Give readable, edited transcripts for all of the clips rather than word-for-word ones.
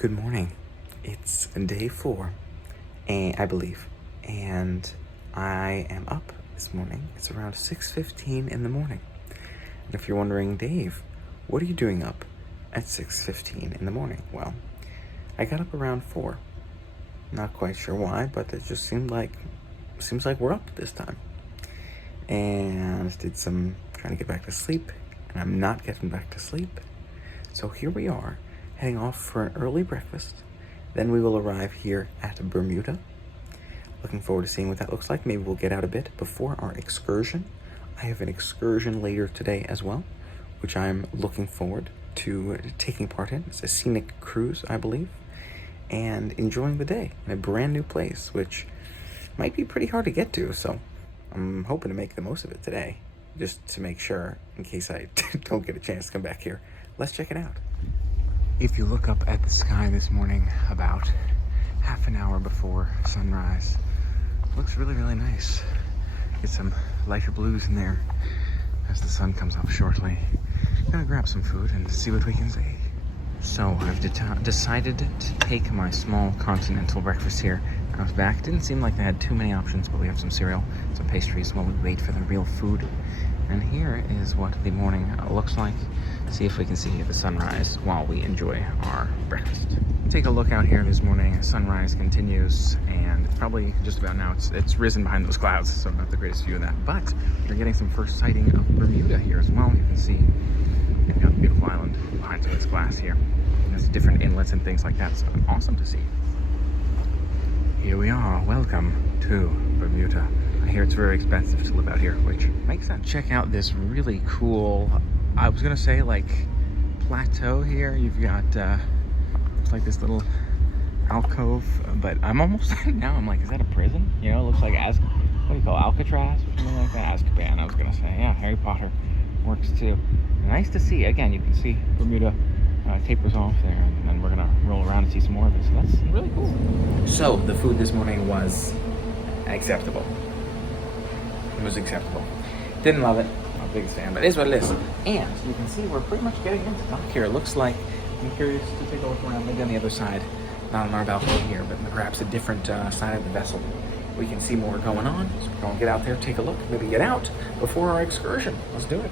Good morning. It's day 4, and I believe, and I am up this morning. It's around 6:15 in the morning. And if you're wondering, Dave, what are you doing up at 6:15 in the morning? Well, I got up around 4. Not quite sure why, but it just seems like we're up this time. And did some trying to get back to sleep, and I'm not getting back to sleep. So here we are, heading off for an early breakfast. Then we will arrive here at Bermuda. Looking forward to seeing what that looks like. Maybe we'll get out a bit before our excursion. I have an excursion later today as well, which I'm looking forward to taking part in. It's a scenic cruise, I believe, and enjoying the day in a brand new place, which might be pretty hard to get to. So I'm hoping to make the most of it today, just to make sure in case I don't get a chance to come back here. Let's check it out. If you look up at the sky this morning about half an hour before sunrise, it looks really, really nice. Get some lighter blues in there as the sun comes up shortly. Gonna grab some food and see what we can see. So I've decided to take my small continental breakfast here. I was back. Didn't seem like they had too many options, but we have some cereal, some pastries while we wait for the real food. And here is what the morning looks like. See if we can see the sunrise while we enjoy our breakfast. Take a look out here this morning. Sunrise continues, and it's probably just about now. It's risen behind those clouds, so not the greatest view of that. But you're getting some first sighting of Bermuda here as well. You can see you've got the beautiful island behind some of this glass here. And there's different inlets and things like that, so awesome to see. Here we are. Welcome to Bermuda. I hear it's very expensive to live out here, which makes sense. Check out this really cool, I was gonna say like plateau here. You've got it's like this little alcove, but I'm almost now I'm like, is that a prison? You know, it looks like what do you call it, Alcatraz or something like that? Azkaban, I was gonna say. Yeah, Harry Potter works too. Nice to see. Again, you can see Bermuda tapers off there, and then we're gonna roll around and see some more of it. So that's really cool. So the food this morning was acceptable. It was acceptable. Didn't love it. Not the biggest fan, but it is what it is. And you can see we're pretty much getting into dock here. It looks like, I'm curious to take a look around, maybe on the other side. Not on our balcony here, but perhaps a different side of the vessel. We can see more going on. So we're going to get out there, take a look, maybe get out before our excursion. Let's do it.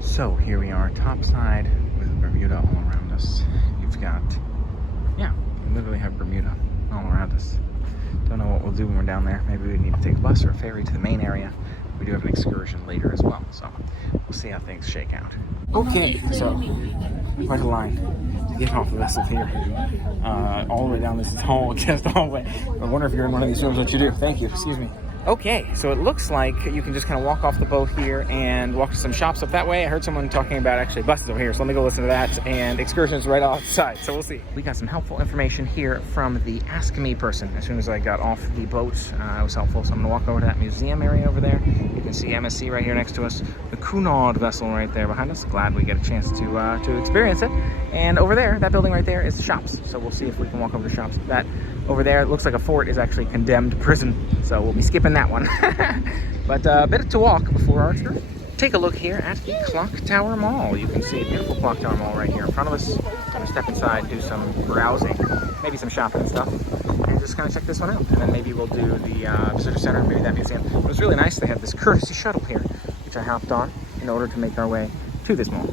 So here we are, topside with Bermuda all around us. You've got, you literally have Bermuda all around us. Don't know what we'll do when we're down there. Maybe we need to take a bus or a ferry to the main area. We do have an excursion later as well, so we'll see how things shake out. Okay, so quite a line to get off the vessel here. All the way down this hall, just all the way. I wonder if you're in one of these rooms, what you do. Thank you, excuse me. Okay, so it looks like you can just kind of walk off the boat here and walk to some shops up that way. I heard someone talking about actually buses over here, so let me go listen to that. And excursions right outside, so we'll see. We got some helpful information here from the Ask Me person. As soon as I got off the boat, it was helpful. So I'm gonna walk over to that museum area over there. You can see MSC right here next to us. The Cunard vessel right there behind us. Glad we get a chance to experience it. And over there, that building right there is shops. So we'll see if we can walk over to shops. That over there, it looks like a fort, is actually condemned prison. So we'll be skipping that one. But a bit to walk before our excursion. Take a look here at the Clock Tower Mall. You can see a beautiful Clock Tower Mall right here in front of us. Gonna step inside, do some browsing, maybe some shopping and stuff, and just kind of check this one out. And then maybe we'll do the visitor center, maybe that museum. It was really nice. They have this courtesy shuttle here, which I hopped on in order to make our way to this mall.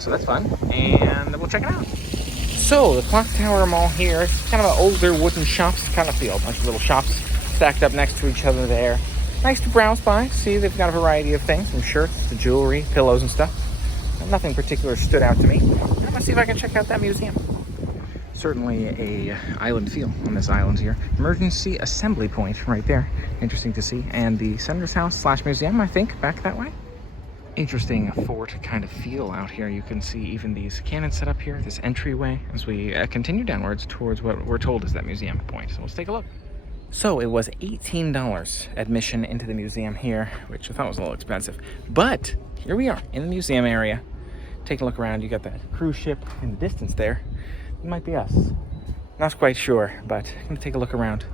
So that's fun, and we'll check it out. So the Clock Tower Mall here, it's kind of an older wooden shops kind of feel. A bunch of little shops stacked up next to each other there. Nice to browse by. See, they've got a variety of things, from shirts to jewelry, pillows and stuff. Nothing particular stood out to me. I'm gonna see if I can check out that museum. Certainly a island feel on this island here. Emergency assembly point right there. Interesting to see. And the senator's house / museum, I think, back that way. Interesting fort kind of feel out here. You can see even these cannons set up here, this entryway, as we continue downwards towards what we're told is that museum point. So let's take a look. So it was $18 admission into the museum here, which I thought was a little expensive. But here we are in the museum area. Take a look around. You got that cruise ship in the distance there. It might be us. Not quite sure, but I'm gonna take a look around.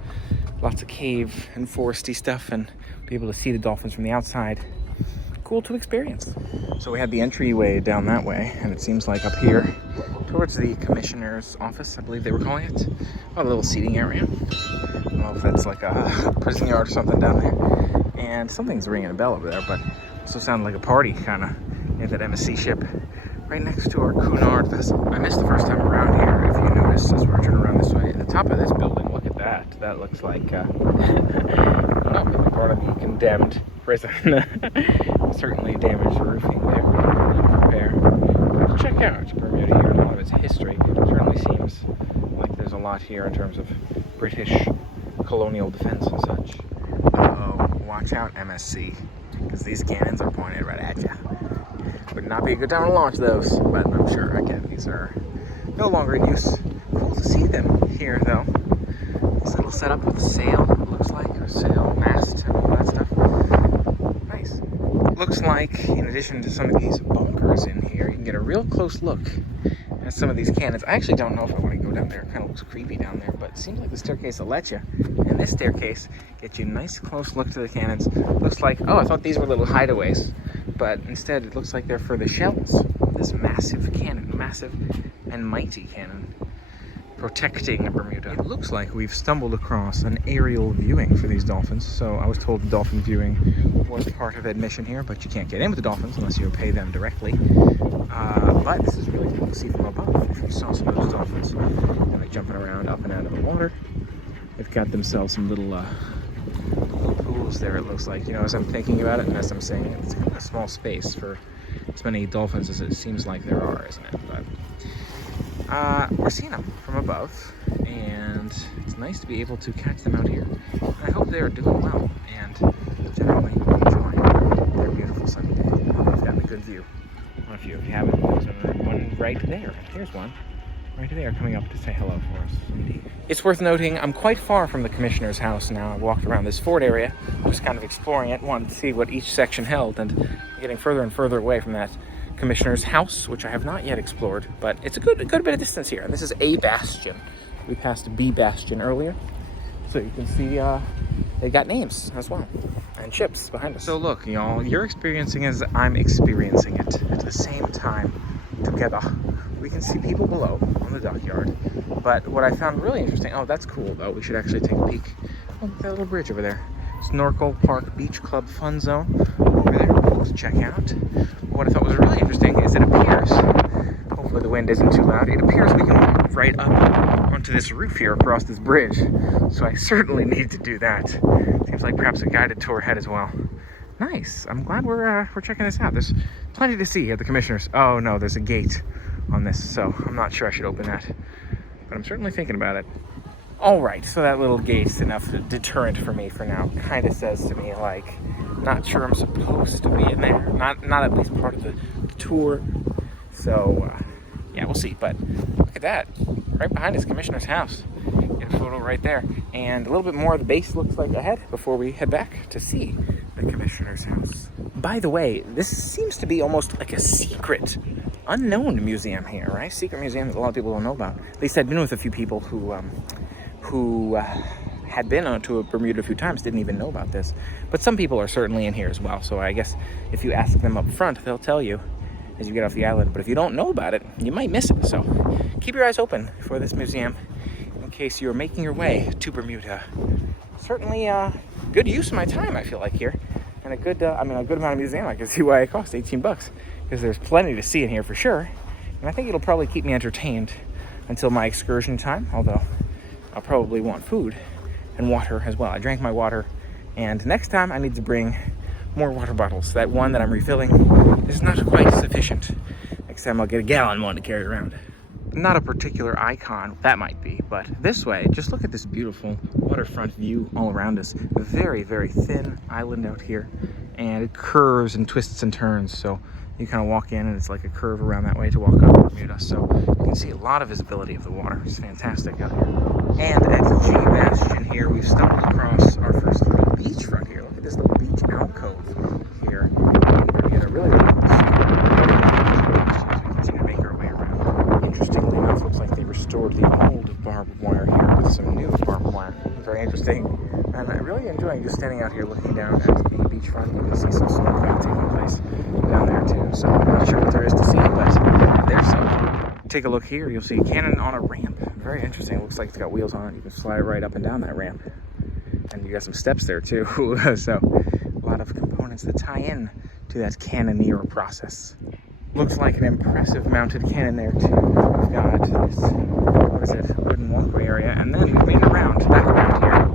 Lots of cave and foresty stuff, and be able to see the dolphins from the outside. cool to experience. So we had the entryway down that way, and it seems like up here towards the commissioner's office, I believe they were calling it, a little seating area. I don't know if that's like a prison yard or something down there. And something's ringing a bell over there, but also sounded like a party kind of in that MSC ship right next to our Cunard vessel. I missed the first time around here, if you noticed, as we're turning around this way. At the top of this building, look at that. That looks like part of the condemned prison. Certainly damaged roofing there. Repair. But check out Bermuda here and a lot of its history. It certainly seems like there's a lot here in terms of British colonial defense and such. Uh-oh, watch out, MSC, because these cannons are pointed right at you. Would not be a good time to launch those, but I'm sure, again, these are no longer in use. Cool to see them here, though. This little setup with a sail, it looks like, or sail mast, and all that stuff. Nice. Looks like, in addition to some of these bunkers in here, you can get a real close look at some of these cannons. I actually don't know if I want to go down there. It kind of looks creepy down there, but it seems like the staircase will let you. And this staircase gets you a nice close look to the cannons. Looks like, oh, I thought these were little hideaways, but instead it looks like they're for the shells. This massive cannon, massive and mighty cannon, protecting Bermuda. It looks like we've stumbled across an aerial viewing for these dolphins. So I was told the dolphin viewing was part of admission here, but you can't get in with the dolphins unless you pay them directly. But this is really cool to see from above. If you saw some of those dolphins, and like jumping around up and out of the water. They've got themselves some little pools there, it looks like. You know, as I'm thinking about it and as I'm saying it, it's kind of a small space for as many dolphins as it seems like there are, isn't it? But we're seeing them from above, and it's nice to be able to catch them out here. And I hope they are doing well and generally enjoying their beautiful sunny day. I hope you've gotten a good view. One of you, if you haven't, there's one right there. Here's one right there coming up to say hello for us. Indeed. It's worth noting I'm quite far from the commissioner's house now. I've walked around this fort area, just kind of exploring it, wanted to see what each section held, and getting further and further away from that commissioner's house, which I have not yet explored, but it's a good bit of distance here. And this is A Bastion. We passed B Bastion earlier, so you can see they got names as well, and ships behind us. So look, y'all, you're experiencing as I'm experiencing it at the same time together. We can see people below on the dockyard, but what I found really interesting, oh, that's cool though, we should actually take a peek. Oh, look at that little bridge over there. Snorkel Park Beach Club Fun Zone over there, cool to check out. What I thought was really interesting is it appears, hopefully the wind isn't too loud, it appears we can walk right up onto this roof here across this bridge. So I certainly need to do that. Seems like perhaps a guided tour ahead as well. Nice. I'm glad we're checking this out. There's plenty to see at the commissioner's. Oh no, there's a gate on this, so I'm not sure I should open that, but I'm certainly thinking about it. All right, so that little gate's enough deterrent for me for now. Kind of says to me, like, not sure I'm supposed to be in there. Not at least part of the tour. So, yeah, we'll see. But look at that. Right behind us, Commissioner's house. Get a photo right there. And a little bit more of the base looks like ahead before we head back to see the Commissioner's house. By the way, this seems to be almost like a secret, unknown museum here, right? Secret museum that a lot of people don't know about. At least I've been with a few people who had been to Bermuda a few times, didn't even know about this. But some people are certainly in here as well. So I guess if you ask them up front, they'll tell you as you get off the island. But if you don't know about it, you might miss it. So keep your eyes open for this museum in case you're making your way to Bermuda. Certainly good use of my time, I feel like, here. And a good amount of museum. I can see why it costs $18, because there's plenty to see in here for sure. And I think it'll probably keep me entertained until my excursion time, although I'll probably want food and water as well. I drank my water, and next time I need to bring more water bottles. That one that I'm refilling is not quite sufficient. Next time I'll get a gallon one to carry around. Not a particular icon, that might be, but this way, just look at this beautiful waterfront view all around us. A very, very thin island out here, and it curves and twists and turns, so you kind of walk in and it's like a curve around that way to walk up Bermuda. So you can see a lot of visibility of the water. It's fantastic out here. And at the G Bastion here, we've stumbled across our first little beachfront here. Look at this little beach alcove here. And we're going to really continue to make our way around. Interestingly enough, looks like they restored restored the old barbed wire here with some new barbed wire. Very interesting. And I'm really enjoying just standing out here looking down at the beachfront. You can see some snorkeling taking place down there too. So I'm not sure what there is to see, but there's some. Take a look here. You'll see a cannon on a ramp. Very interesting. It looks like it's got wheels on it. You can slide it right up and down that ramp. And you got some steps there too. So a lot of components that tie in to that cannoneer process. Looks like an impressive mounted cannon there too. We've got this, what is it, wooden walkway area, and then we've made it around, back around here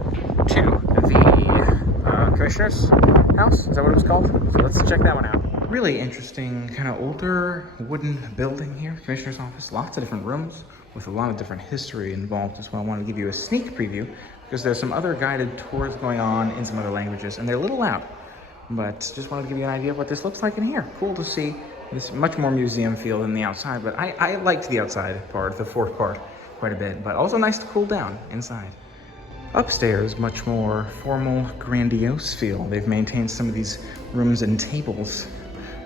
to the commissioner's house. Is that what it was called? So let's check that one out. Really interesting, kind of older wooden building here, commissioner's office. Lots of different rooms with a lot of different history involved as well. I want to give you a sneak preview because there's some other guided tours going on in some other languages, and they're a little loud, but just wanted to give you an idea of what this looks like in here. Cool to see. It's much more museum feel than the outside, but I liked the outside part, the fourth part, quite a bit, but also nice to cool down inside. Upstairs, much more formal, grandiose feel. They've maintained some of these rooms and tables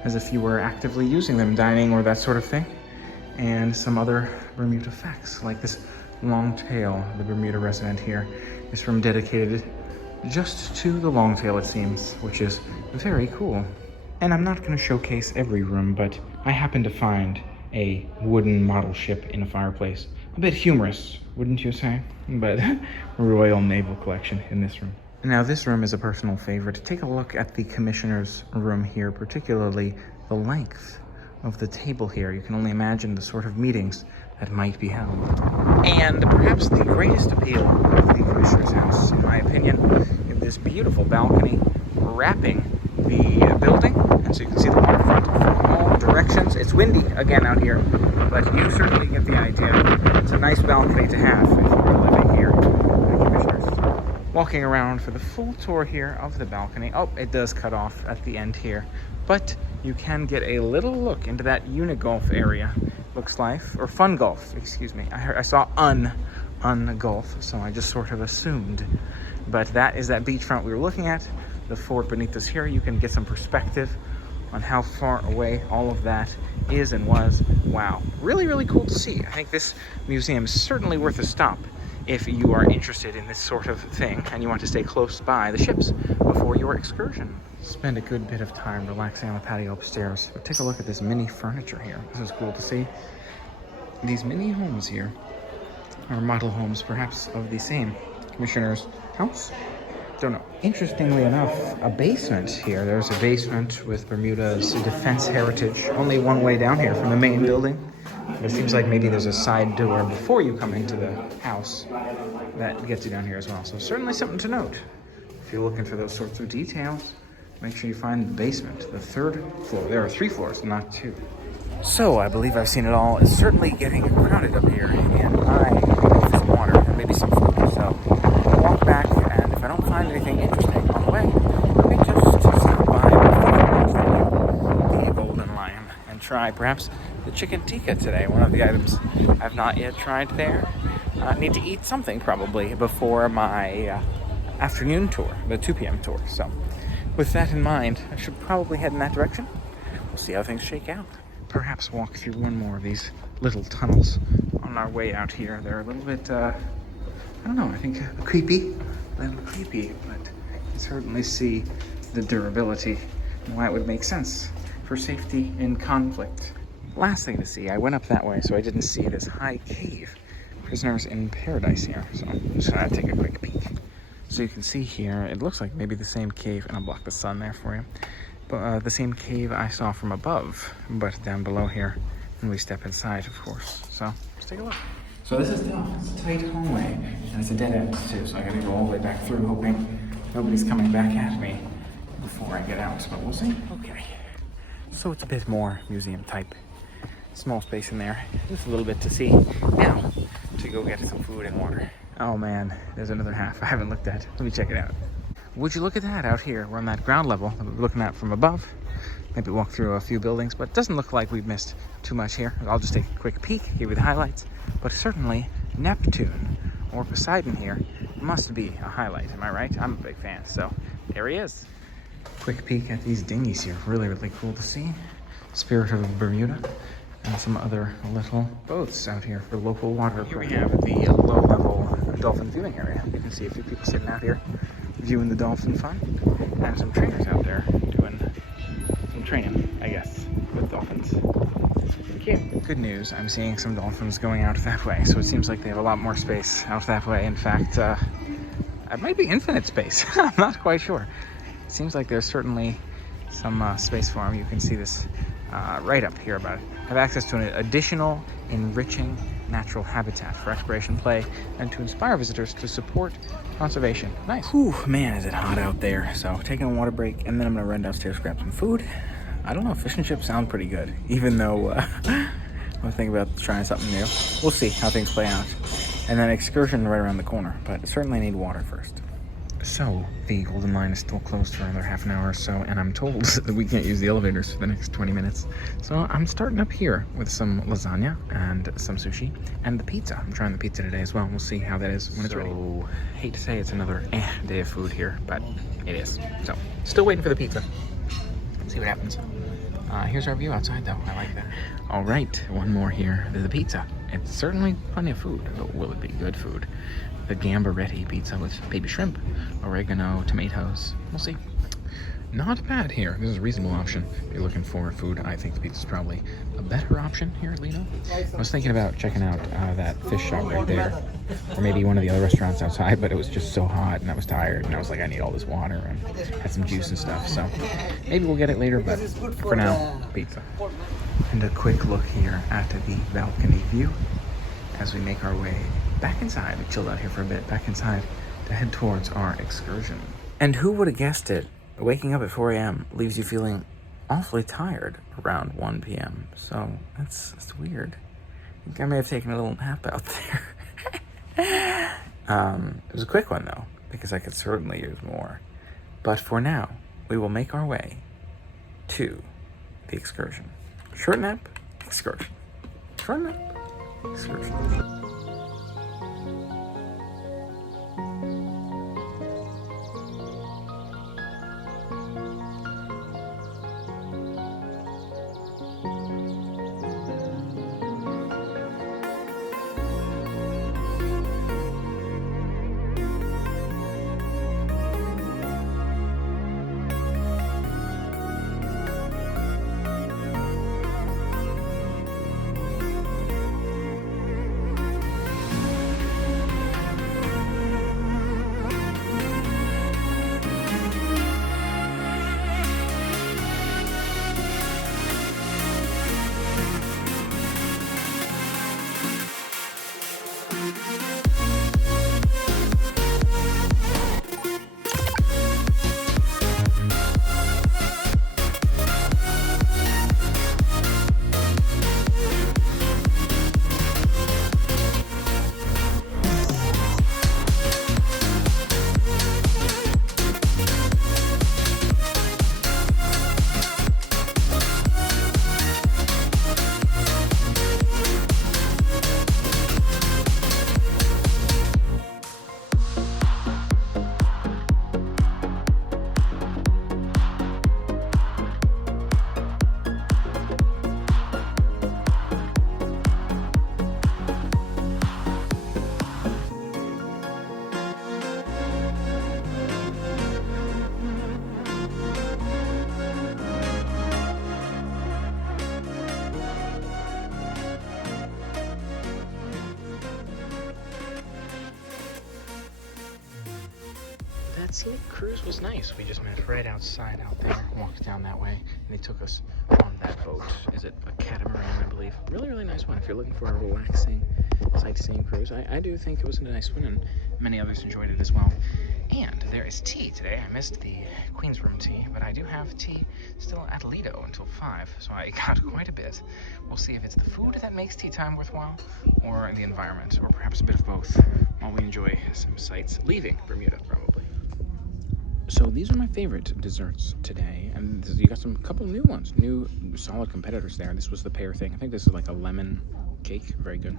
as if you were actively using them, dining or that sort of thing. And some other Bermuda facts, like this longtail. The Bermuda resident here is from dedicated just to the longtail, it seems, which is very cool. And I'm not going to showcase every room, but I happened to find a wooden model ship in a fireplace. A bit humorous, wouldn't you say? But Royal Naval Collection in this room. Now this room is a personal favorite. Take a look at the commissioner's room here, particularly the length of the table here. You can only imagine the sort of meetings that might be held. And perhaps the greatest appeal of the commissioner's house, in my opinion, is this beautiful balcony wrapping the building, and so you can see the waterfront from all directions. It's windy again out here, but you certainly get the idea. It's a nice balcony to have if you're living here at the Commissioner's. Walking around for the full tour here of the balcony. Oh, it does cut off at the end here, but you can get a little look into that unigolf area, looks like, or fun golf, excuse me. I saw un-golf, so I just sort of assumed. But that is that beachfront we were looking at. The fort beneath us here, you can get some perspective on how far away all of that is and was. Wow, really, really cool to see. I think this museum is certainly worth a stop if you are interested in this sort of thing and you want to stay close by the ships before your excursion. Spend a good bit of time relaxing on the patio upstairs. But take a look at this mini furniture here. This is cool to see. These mini homes here are model homes, perhaps of the same commissioner's house. Don't know. Interestingly enough, a basement here. There's a basement with Bermuda's defense heritage. Only one way down here from the main building. But it seems like maybe there's a side door before you come into the house that gets you down here as well. So certainly something to note. If you're looking for those sorts of details, make sure you find the basement, the third floor. There are 3 floors, not 2. So I believe I've seen it all. It's certainly getting crowded up here, and I need some water and maybe some food. So I'll walk back, and if I don't find anything interesting on the way, maybe just stop by the Golden Lion and try perhaps the chicken tikka today. One of the items I've not yet tried there. Need to eat something probably before my afternoon tour, the 2 p.m. tour. So with that in mind, I should probably head in that direction. We'll see how things shake out. Perhaps walk through one more of these little tunnels on our way out here. They're a little bit, I don't know, I think creepy, a little creepy, but you can certainly see the durability and why it would make sense for safety in conflict. Last thing to see, I went up that way, so I didn't see this high cave. Prisoners in Paradise here, so I'm just gonna take a quick peek. So you can see here, it looks like maybe the same cave, and I'll block the sun there for you. But the same cave I saw from above, but down below here, and we step inside, of course. So let's take a look. So this is tough. It's a tight hallway, and it's a dead end too. So I gotta go all the way back through, hoping nobody's coming back at me before I get out. But we'll see. Okay. So it's a bit more museum type. Small space in there. Just a little bit to see. Now to go get some food and water. Oh man, there's another half I haven't looked at. Let me check it out. Would you look at that out here? We're on that ground level that we're looking at from above. Maybe walk through a few buildings, but it doesn't look like we've missed too much here. I'll just take a quick peek, give you the highlights. But certainly Neptune or Poseidon here must be a highlight. Am I right? I'm a big fan. So there he is. Quick peek at these dinghies here. Really, really cool to see. Spirit of Bermuda. and some other little boats out here for local water. Here we have the low-level dolphin viewing area. You can see a few people sitting out here viewing the dolphin fun, and some trainers out there doing some training, I guess, with dolphins. Cute. Good news, I'm seeing some dolphins going out that way, so it seems like they have a lot more space out that way. In fact, it might be infinite space. I'm not quite sure. It seems like there's certainly some space for them. You can see this right up here about it. Have access to an additional enriching natural habitat for exploration play and to inspire visitors to support conservation. Nice. Whew, man, is it hot out there. So taking a water break, and then I'm gonna run downstairs, grab some food. I don't know, fish and chips sound pretty good, even though I'm thinking about trying something new. We'll see how things play out. And then excursion right around the corner, but certainly need water first. So, the Golden Line is still closed for another half an hour or so, and I'm told that we can't use the elevators for the next 20 minutes. So I'm starting up here with some lasagna and some sushi, and the pizza. I'm trying the pizza today as well. We'll see how that is when it's ready. Hate to say it's another day of food here, but it is. So, still waiting for the pizza. Let's see what happens. Here's our view outside, though. I like that. All right, one more here. The pizza. It's certainly plenty of food, but will it be good food? The gambaretti pizza with baby shrimp, oregano, tomatoes. We'll see. Not bad here. This is a reasonable option. If you're looking for food, I think the pizza's probably a better option here at Lido. I was thinking about checking out that fish shop right there, or maybe one of the other restaurants outside, but it was just so hot and I was tired, and I was like, I need all this water and had some juice and stuff. So maybe we'll get it later, but for now, pizza. And a quick look here at the balcony view as we make our way back inside. We chilled out here for a bit, back inside to head towards our excursion. And who would have guessed it? Waking up at 4 a.m. leaves you feeling awfully tired around 1 p.m. So that's weird. I think I may have taken a little nap out there. It was a quick one though, because I could certainly use more. But for now, we will make our way to the excursion. Short nap, excursion. Short nap, excursion. That scenic cruise was nice. We just met right outside out there, walked down that way, and they took us on that boat. Is it a catamaran, I believe? Really, really nice one. If you're looking for a relaxing sightseeing cruise, I do think it was a nice one, and many others enjoyed it as well. And there is tea today. I missed the Queen's Room tea, but I do have tea still at Lido until 5, so I got quite a bit. We'll see if it's the food that makes tea time worthwhile, or the environment, or perhaps a bit of both, while we enjoy some sights leaving Bermuda, probably. So these are my favorite desserts today, and you got some couple new ones, new solid competitors there. This was the pear thing. I think this is like a lemon cake, very good.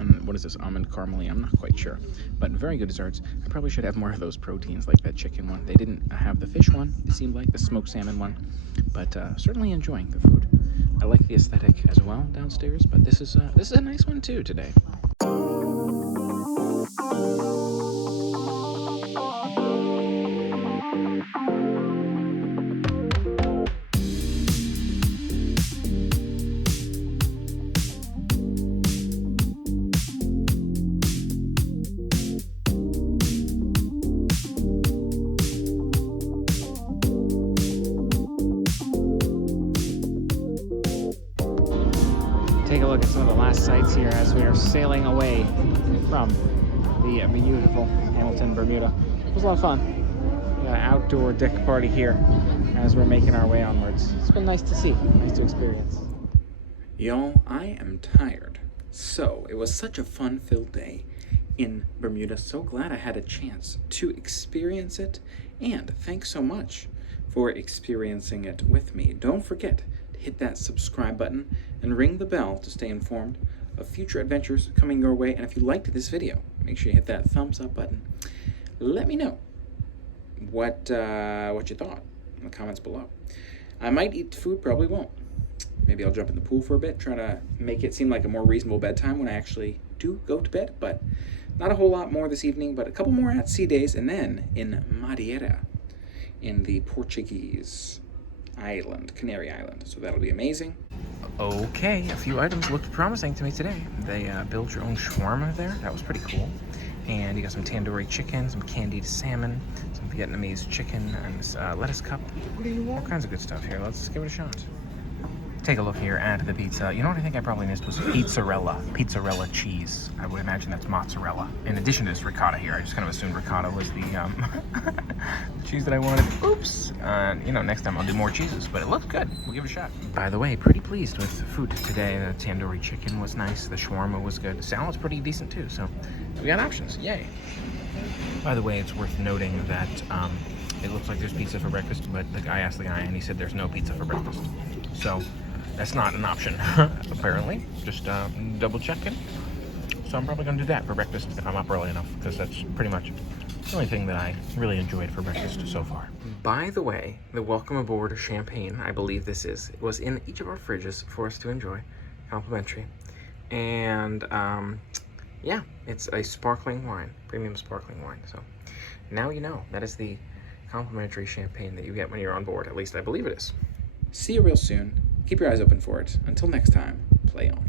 And what is this, almond caramely? I'm not quite sure, but very good desserts. I probably should have more of those proteins like that chicken one. They didn't have the fish one, it seemed like, the smoked salmon one, but certainly enjoying the food. I like the aesthetic as well downstairs, but this is a nice one too today. Take a look at some of the last sights here as we are sailing away from the beautiful Hamilton Bermuda. It was a lot of fun. We got an outdoor deck party here as we're making our way onwards. It's been nice to see, nice to experience. Y'all, I am tired. So, it was such a fun-filled day in Bermuda. So glad I had a chance to experience it, and thanks so much for experiencing it with me. Don't forget to hit that subscribe button and ring the bell to stay informed of future adventures coming your way. And if you liked this video, make sure you hit that thumbs up button. Let me know what you thought in the comments below. I might eat food, probably won't. Maybe I'll jump in the pool for a bit, try to make it seem like a more reasonable bedtime when I actually do go to bed. But not a whole lot more this evening, but a couple more at sea days, and then in Madeira, in the Portuguese island, Canary Island. So that'll be amazing. Okay, a few items looked promising to me today. They build your own shawarma there. That was pretty cool. And you got some tandoori chicken, some candied salmon, some Vietnamese chicken, and lettuce cup. All kinds of good stuff here. Let's give it a shot. Take a look here at the pizza. You know what I think I probably missed was mozzarella cheese. I would imagine that's mozzarella. In addition to this ricotta here, I just kind of assumed ricotta was the cheese that I wanted. Oops. You know, next time I'll do more cheeses, but it looks good. We'll give it a shot. By the way, pretty pleased with the food today. The tandoori chicken was nice. The shawarma was good. The salad's pretty decent too, so we got options. Yay. By the way, it's worth noting that it looks like there's pizza for breakfast, but I asked the guy and he said there's no pizza for breakfast. So that's not an option, apparently. Just double checking. So I'm probably gonna do that for breakfast if I'm up early enough, because that's pretty much the only thing that I really enjoyed for breakfast so far. By the way, the welcome aboard champagne, I believe this is, was in each of our fridges for us to enjoy, complimentary. And yeah, it's a sparkling wine, premium sparkling wine. So now you know, that is the complimentary champagne that you get when you're on board. At least I believe it is. See you real soon. Keep your eyes open for it. Until next time, play on.